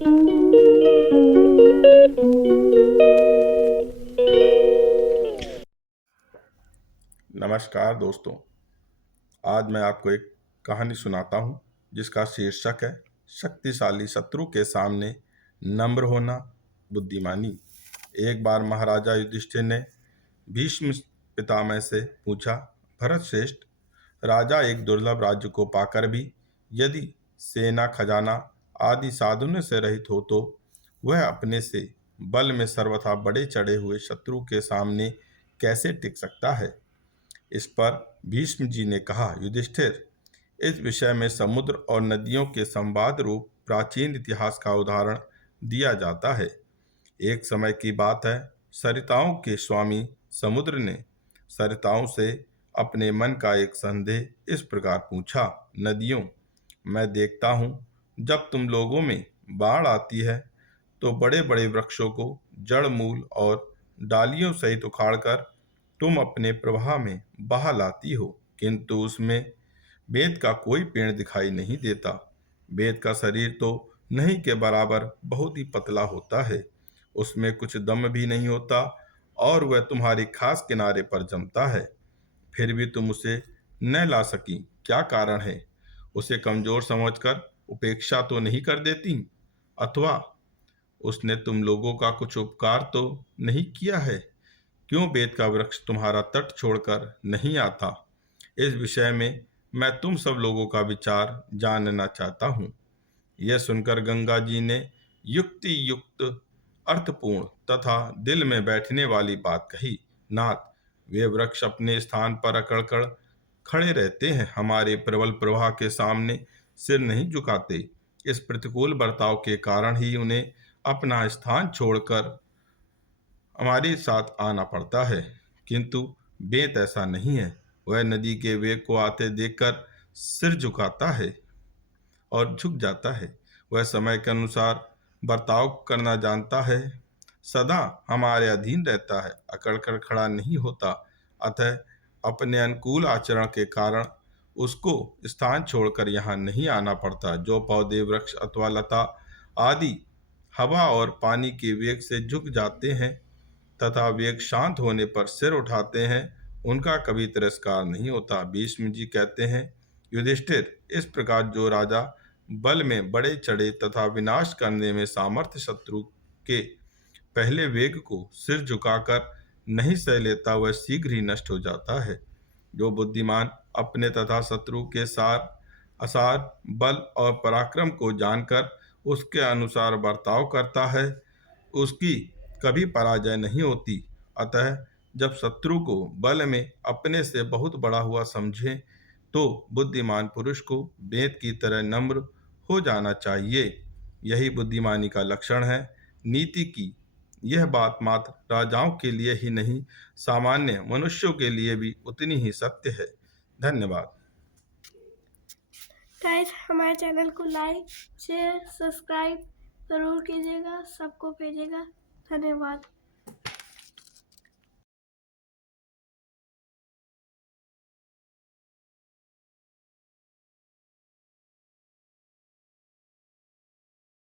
नमस्कार दोस्तों। आज मैं आपको एक कहानी सुनाता हूँ जिसका शीर्षक है शक्तिशाली शत्रु के सामने नम्र होना बुद्धिमानी। एक बार महाराजा युधिष्ठिर ने भीष्म पितामह से पूछा, भरत श्रेष्ठ, राजा एक दुर्लभ राज्य को पाकर भी यदि सेना खजाना आदि साधनों से रहित हो तो वह अपने से बल में सर्वथा बड़े चढ़े हुए शत्रु के सामने कैसे टिक सकता है। इस पर भीष्म जी ने कहा, युधिष्ठिर, इस विषय में समुद्र और नदियों के संवाद रूप प्राचीन इतिहास का उदाहरण दिया जाता है। एक समय की बात है, सरिताओं के स्वामी समुद्र ने सरिताओं से अपने मन का एक संदेह इस प्रकार पूछा, नदियों, मैं देखता हूँ जब तुम लोगों में बाढ़ आती है तो बड़े बड़े वृक्षों को जड़ मूल और डालियों सहित उखाड़कर तुम अपने प्रवाह में बहा लाती हो, किंतु उसमें बेत का कोई पेड़ दिखाई नहीं देता। बेत का शरीर तो नहीं के बराबर बहुत ही पतला होता है, उसमें कुछ दम भी नहीं होता और वह तुम्हारी खास किनारे पर जमता है, फिर भी तुम उसे न ला सकी, क्या कारण है? उसे कमजोर समझकर उपेक्षा तो नहीं कर देती? अथवा उसने तुम लोगों का कुछ उपकार तो नहीं किया है? क्यों बेत का वृक्ष तुम्हारा तट छोड़कर नहीं आता? इस विषय में मैं तुम सब लोगों का विचार जानना चाहता हूँ। यह सुनकर गंगा जी ने युक्ति युक्त अर्थपूर्ण तथा दिल में बैठने वाली बात कही, नाथ, वे वृक्ष अपने स्थान पर अकड़कर खड़े रहते हैं, हमारे प्रबल प्रवाह के सामने सिर नहीं झुकाते। इस प्रतिकूल बर्ताव के कारण ही उन्हें अपना स्थान छोड़कर हमारे साथ आना पड़ता है, किंतु बेत ऐसा नहीं है। वह नदी के वेग को आते देखकर सिर झुकाता है और झुक जाता है। वह समय के अनुसार बर्ताव करना जानता है, सदा हमारे अधीन रहता है, अकड़ कर खड़ा नहीं होता। अतः अपने अनुकूल आचरण के कारण उसको स्थान छोड़कर यहाँ नहीं आना पड़ता। जो पौधे वृक्ष अथवा लता आदि हवा और पानी के वेग से झुक जाते हैं तथा वेग शांत होने पर सिर उठाते हैं, उनका कभी तिरस्कार नहीं होता। भीष्म जी कहते हैं, युधिष्ठिर, इस प्रकार जो राजा बल में बड़े चढ़े तथा विनाश करने में सामर्थ्य शत्रु के पहले वेग को सिर झुकाकर नहीं सह लेता, वह शीघ्र ही नष्ट हो जाता है। जो बुद्धिमान अपने तथा शत्रु के सार असार बल और पराक्रम को जानकर उसके अनुसार बर्ताव करता है, उसकी कभी पराजय नहीं होती। अतः जब शत्रु को बल में अपने से बहुत बड़ा हुआ समझे तो बुद्धिमान पुरुष को बेत की तरह नम्र हो जाना चाहिए। यही बुद्धिमानी का लक्षण है। नीति की यह बात मात्र राजाओं के लिए ही नहीं, सामान्य मनुष्यों के लिए भी उतनी ही सत्य है। धन्यवाद। गाइस, हमारे चैनल को लाइक शेयर सब्सक्राइब जरूर कीजिएगा, सबको भेजिएगा। धन्यवाद।